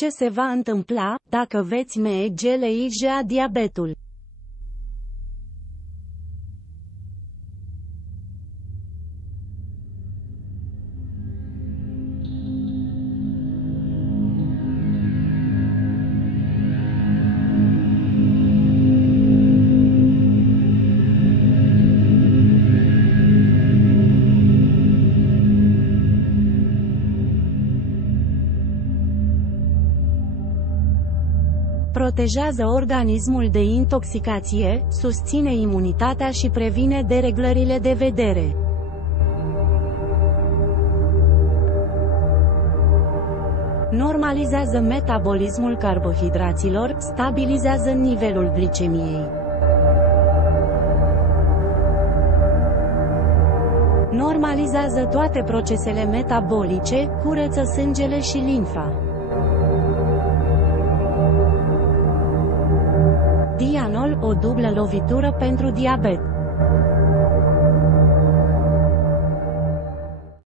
Ce se va întâmpla dacă veți merge la diabetul? Protejează organismul de intoxicație, susține imunitatea și previne dereglările de vedere. Normalizează metabolismul carbohidraților, stabilizează nivelul glicemiei. Normalizează toate procesele metabolice, curăță sângele și limfa. Dianol, o dublă lovitură pentru diabet.